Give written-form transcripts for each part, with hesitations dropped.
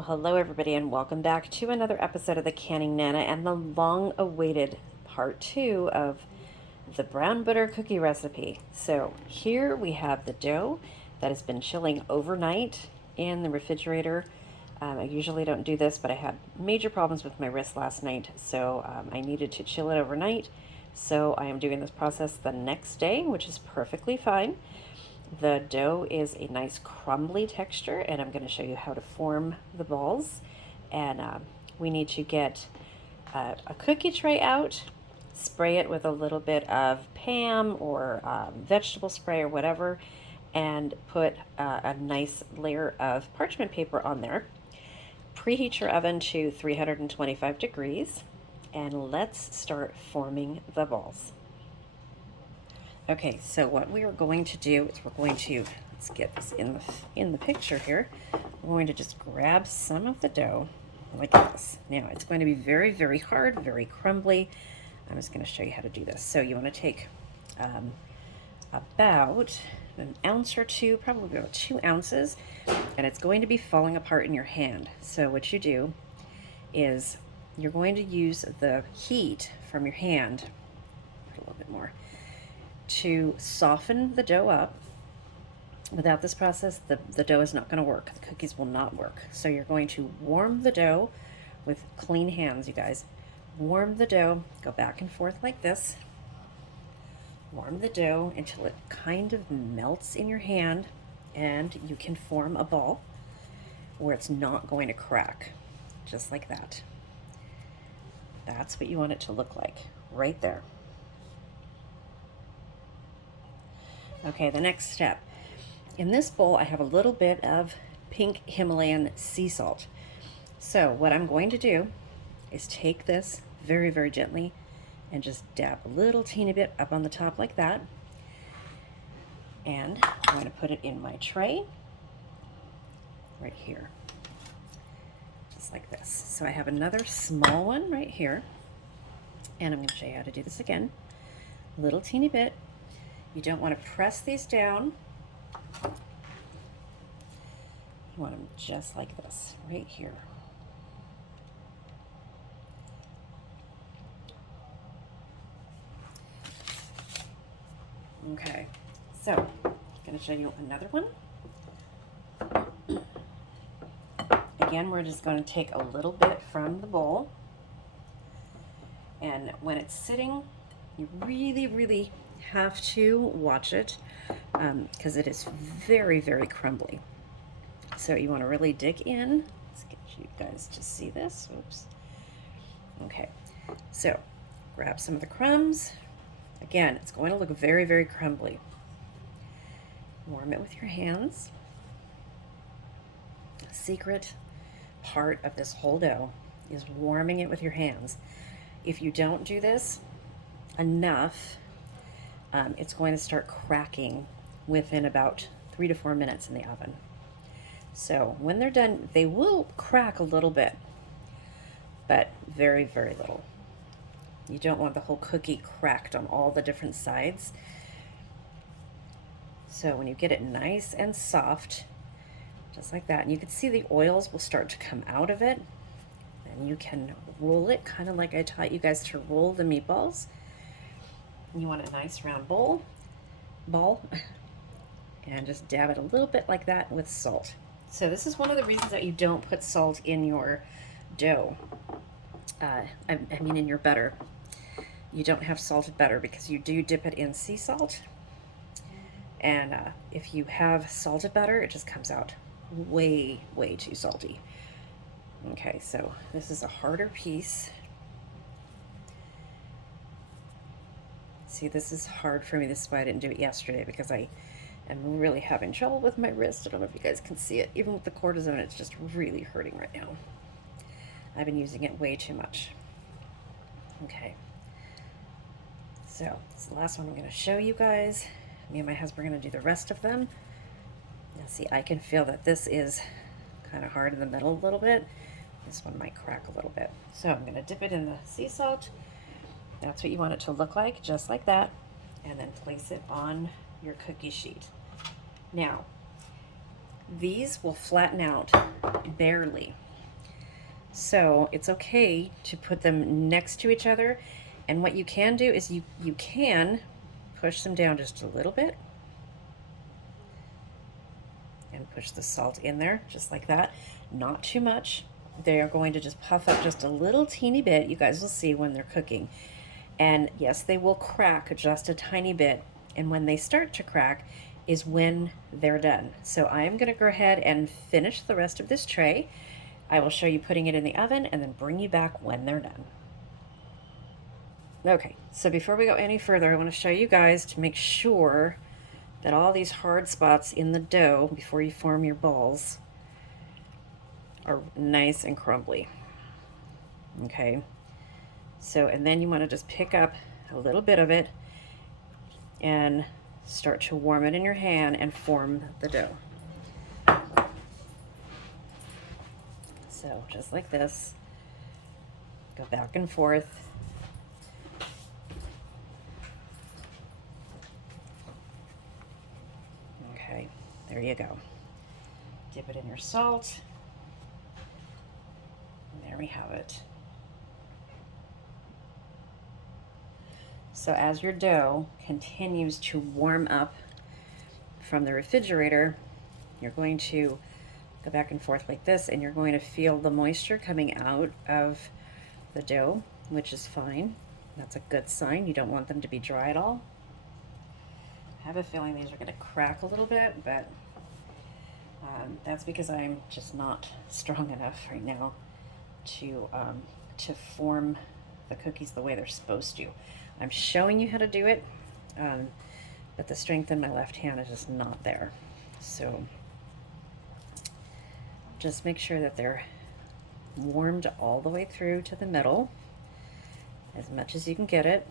Well, hello everybody, and welcome back to another episode of the Canning Nana and the long-awaited part 2 of the brown butter cookie recipe. So here we have the dough that has been chilling overnight in the refrigerator. I usually don't do this, but I had major problems with my wrist last night, so I needed to chill it overnight. So I am doing this process the next day, which is perfectly fine. The dough is a nice crumbly texture, and I'm going to show you how to form the balls. And we need to get a cookie tray out, spray it with a little bit of Pam or vegetable spray or whatever, and put a nice layer of parchment paper on there. Preheat your oven to 325 degrees, and let's start forming the balls. Okay, so what we are going to do is we're going to, let's get this in the picture here. We're going to just grab some of the dough like this. Now, it's going to be very, very hard, very crumbly. I'm just going to show you how to do this. So you want to take about an ounce or two, probably about 2 ounces, and it's going to be falling apart in your hand. So what you do is you're going to use the heat from your hand, a little bit more, to soften the dough up. Without this process, the dough is not going to work. The cookies will not work. So you're going to warm the dough with clean hands, you guys. Warm the dough, go back and forth like this. Warm the dough until it kind of melts in your hand and you can form a ball where it's not going to crack, just like that. That's what you want it to look like, right there. Okay, the next step. In this bowl, I have a little bit of pink Himalayan sea salt. So what I'm going to do is take this very, very gently and just dab a little teeny bit up on the top like that. And I'm going to put it in my tray right here, just like this. So I have another small one right here, and I'm going to show you how to do this again. A little teeny bit. You don't want to press these down. You want them just like this, right here. Okay, so I'm going to show you another one. Again, we're just going to take a little bit from the bowl, and when it's sitting, you really, really have to watch it because it is very, very crumbly. So you want to really dig in. Let's get you guys to see this. Oops. Okay, so grab some of the crumbs. Again, it's going to look very, very crumbly. Warm it with your hands. A secret part of this whole dough is warming it with your hands. If you don't do this enough, it's going to start cracking within about 3 to 4 minutes in the oven. So when they're done, they will crack a little bit, but very, very little. You don't want the whole cookie cracked on all the different sides. So when you get it nice and soft, just like that, and you can see the oils will start to come out of it, and you can roll it kind of like I taught you guys to roll the meatballs. You want a nice round ball, and just dab it a little bit like that with salt. So this is one of the reasons that you don't put salt in your dough. I mean in your butter. You don't have salted butter because you do dip it in sea salt. And if you have salted butter, it just comes out way, way too salty. Okay, so this is a harder piece. See, this is hard for me. This is why I didn't do it yesterday, because I am really having trouble with my wrist. I don't know if you guys can see it. Even with the cortisone, it's just really hurting right now. I've been using it way too much. Okay. So, this is the last one I'm going to show you guys. Me and my husband are going to do the rest of them. Now, see, I can feel that this is kind of hard in the middle a little bit. This one might crack a little bit. So, I'm going to dip it in the sea salt. That's what you want it to look like, just like that, and then place it on your cookie sheet. Now, these will flatten out barely. So it's okay to put them next to each other. And what you can do is you can push them down just a little bit and push the salt in there just like that. Not too much. They are going to just puff up just a little teeny bit. You guys will see when they're cooking. And yes, they will crack just a tiny bit. And when they start to crack is when they're done. So I am going to go ahead and finish the rest of this tray. I will show you putting it in the oven and then bring you back when they're done. Okay, so before we go any further, I want to show you guys to make sure that all these hard spots in the dough before you form your balls are nice and crumbly. Okay, so and then you want to just pick up a little bit of it and start to warm it in your hand and form the dough. So just like this, go back and forth. Okay, there you go. Dip it in your salt. And there we have it. So as your dough continues to warm up from the refrigerator, you're going to go back and forth like this, and you're going to feel the moisture coming out of the dough, which is fine. That's a good sign. You don't want them to be dry at all. I have a feeling these are going to crack a little bit, but that's because I'm just not strong enough right now to form the cookies the way they're supposed to. I'm showing you how to do it, but the strength in my left hand is just not there. So just make sure that they're warmed all the way through to the middle, as much as you can get it.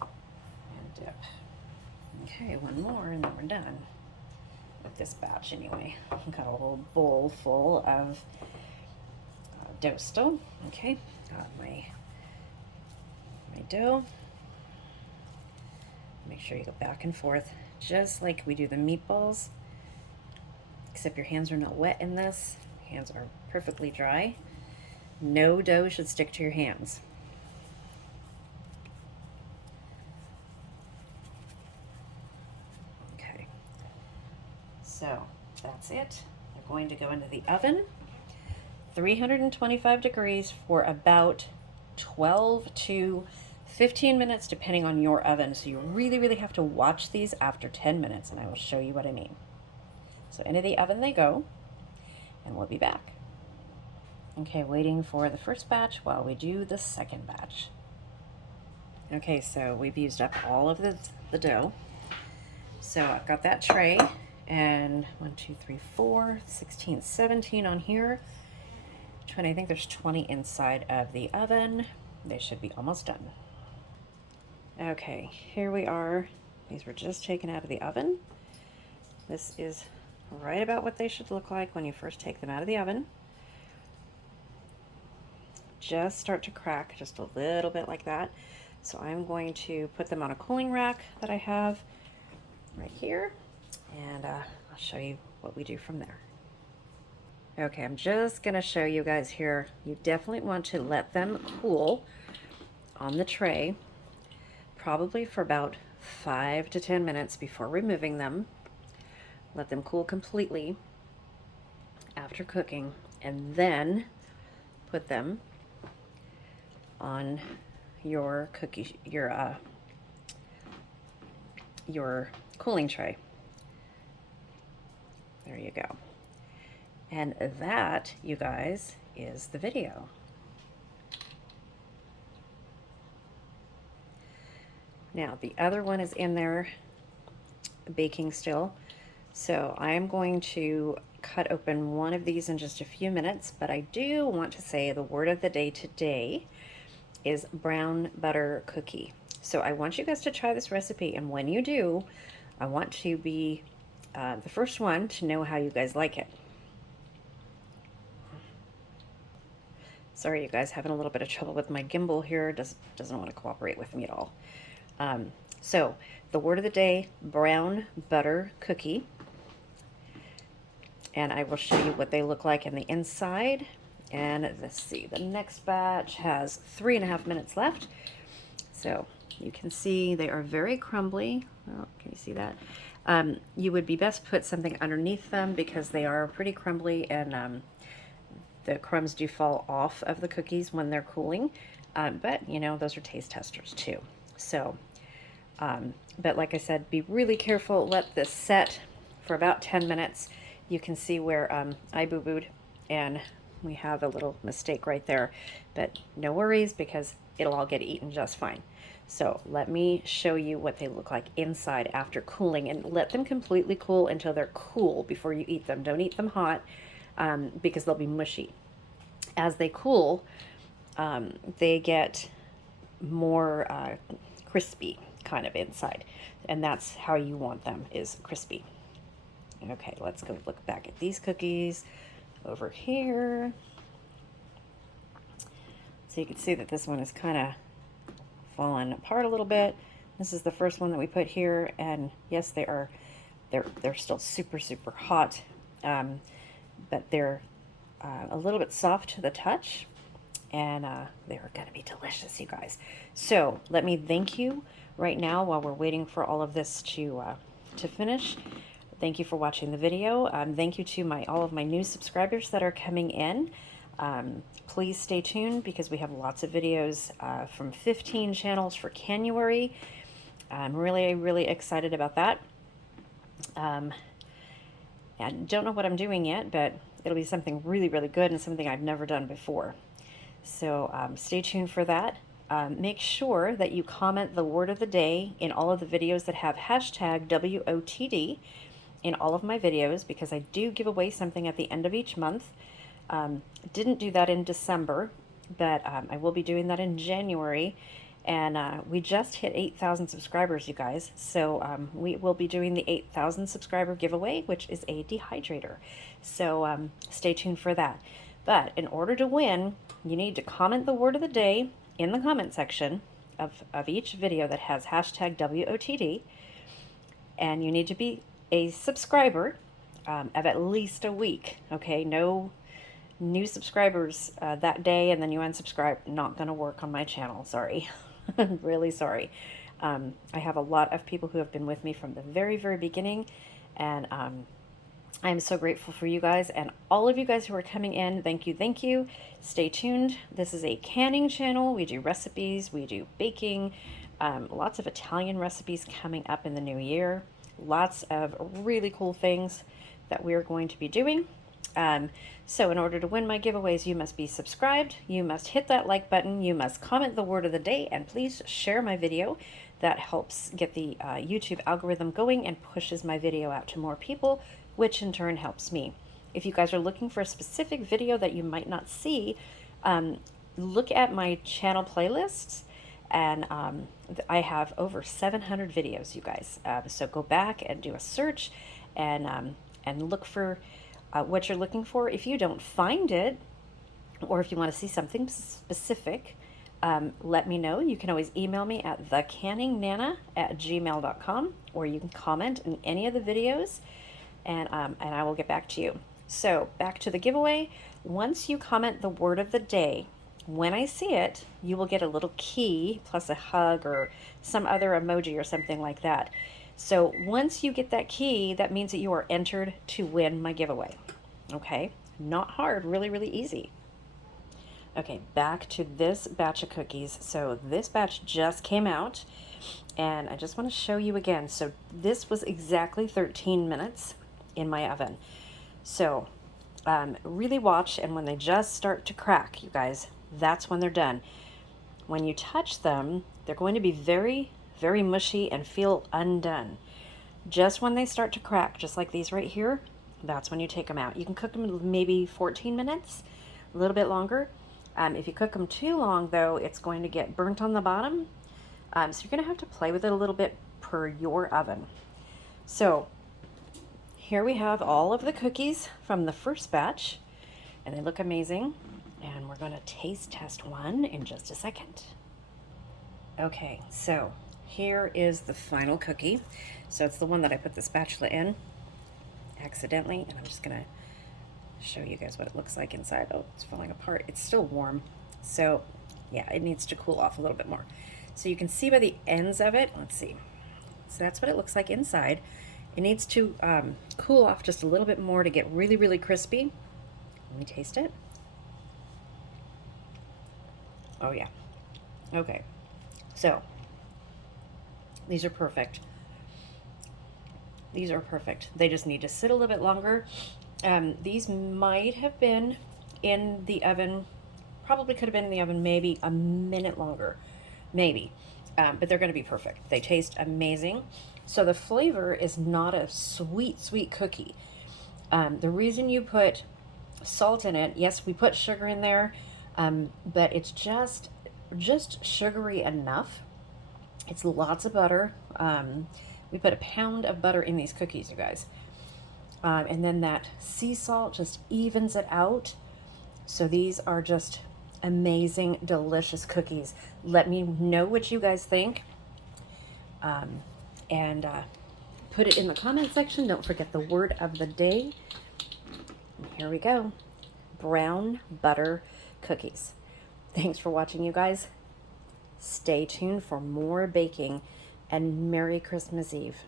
And dip. Okay, one more and then we're done with this batch anyway. I've got a whole bowl full of dough still. Okay, got my dough. Make sure you go back and forth just like we do the meatballs, except your hands are not wet in this. Hands are perfectly dry. No dough should stick to your hands. Okay, so that's it. They're going to go into the oven, 325 degrees for about 12 to 15 minutes, depending on your oven. So you really have to watch these after 10 minutes, and I will show you what I mean. So into the oven they go, and we'll be back. Okay, waiting for the first batch while we do the second batch. Okay, so we've used up all of the dough. So I've got that tray, and 1, 2, 3, 4, 16, 17 on here. 20, I think there's 20 inside of the oven. They should be almost done. Okay, here we are. These were just taken out of the oven. This is right about what they should look like when you first take them out of the oven. Just start to crack just a little bit like that. So I'm going to put them on a cooling rack that I have right here, and I'll show you what we do from there. Okay, I'm just gonna show you guys here. You definitely want to let them cool on the tray, probably for about 5 to 10 minutes before removing them. Let them cool completely after cooking, and then put them on your your cooling tray. There you go. And that, you guys, is the video. Now the other one is in there baking still. So I'm going to cut open one of these in just a few minutes, but I do want to say the word of the day today is brown butter cookie. So I want you guys to try this recipe, and when you do, I want to be the first one to know how you guys like it. Sorry, you guys, having a little bit of trouble with my gimbal here. Doesn't want to cooperate with me at all. So the word of the day, brown butter cookie. and I will show you what they look like in the inside. And let's see, the next batch has 3.5 minutes left. So you can see they are very crumbly. Oh, can you see that? You would be best put something underneath them because they are pretty crumbly, and the crumbs do fall off of the cookies when they're cooling. But you know, those are taste testers too. So, but like I said, be really careful. Let this set for about 10 minutes. You can see where I boo-booed, and we have a little mistake right there, but no worries because it'll all get eaten just fine. So let me show you what they look like inside after cooling, and let them completely cool until they're cool before you eat them. Don't eat them hot because they'll be mushy. As they cool, they get more crispy kind of inside, and that's how you want them, is crispy. Okay, let's go look back at these cookies over here. So you can see that this one is kind of fallen apart a little bit. This is the first one that we put here, and yes, they're still super hot, but they're a little bit soft to the touch, and they're gonna be delicious, you guys. So let me thank you right now while we're waiting for all of this to finish. Thank you for watching the video. Thank you to all of my new subscribers that are coming in. Please stay tuned because we have lots of videos from 15 channels for Canuary. I'm really excited about that. I don't know what I'm doing yet, but it'll be something really good and something I've never done before. So stay tuned for that. Make sure that you comment the word of the day in all of the videos that have hashtag WOTD in all of my videos, because I do give away something at the end of each month. Didn't do that in December, but I will be doing that in January. And we just hit 8,000 subscribers, you guys. So we will be doing the 8,000 subscriber giveaway, which is a dehydrator. So stay tuned for that. But in order to win, you need to comment the word of the day in the comment section of each video that has hashtag WOTD. And you need to be a subscriber of at least a week. Okay, no new subscribers that day and then you unsubscribe. Not going to work on my channel. Sorry. I'm really sorry. I have a lot of people who have been with me from the very beginning, and I'm so grateful for you guys and all of you guys who are coming in. Thank you. Stay tuned. This is a canning channel. We do recipes, we do baking, lots of Italian recipes coming up in the new year. Lots of really cool things that we're going to be doing. So in order to win my giveaways, you must be subscribed, you must hit that like button, you must comment the word of the day, and please share my video. That helps get the YouTube algorithm going and pushes my video out to more people, which in turn helps me. If you guys are looking for a specific video that you might not see, look at my channel playlists, and I have over 700 videos, you guys. So go back and do a search and look for what you're looking for. If you don't find it, or if you want to see something specific, let me know. You can always email me at thecanningnana@gmail.com, or you can comment in any of the videos, and I will get back to you. So back to the giveaway. Once you comment the word of the day, when I see it, you will get a little key plus a hug or some other emoji or something like that. So once you get that key, that means that you are entered to win my giveaway. Okay, not hard, really easy. Okay, back to this batch of cookies. So this batch just came out, and I just want to show you again. So this was exactly 13 minutes in my oven. So really watch, and when they just start to crack, you guys, that's when they're done. When you touch them, they're going to be very mushy and feel undone. Just when they start to crack, just like these right here, that's when you take them out. You can cook them maybe 14 minutes, a little bit longer. If you cook them too long, though, it's going to get burnt on the bottom. So you're going to have to play with it a little bit per your oven. So here we have all of the cookies from the first batch, and they look amazing. And we're going to taste test one in just a second. Okay, so here is the final cookie. So it's the one that I put the spatula in accidentally, and I'm just going to show you guys what it looks like inside. Oh, it's falling apart. It's still warm. So yeah, it needs to cool off a little bit more. So you can see by the ends of it, let's see. So that's what it looks like inside. It needs to cool off just a little bit more to get really, really crispy. Let me taste it. Oh yeah. Okay. So these are perfect. These are perfect. They just need to sit a little bit longer. These might have been in the oven, probably could have been in the oven maybe a minute longer, maybe. But they're going to be perfect. They taste amazing. So the flavor is not a sweet, sweet cookie. The reason you put salt in it, yes, we put sugar in there, but it's just sugary enough. It's lots of butter. We put a pound of butter in these cookies, you guys. And then that sea salt just evens it out. So these are just amazing, delicious cookies. Let me know what you guys think. And put it in the comment section. Don't forget the word of the day. Here we go. Brown butter cookies. Thanks for watching, you guys. Stay tuned for more baking, and Merry Christmas Eve.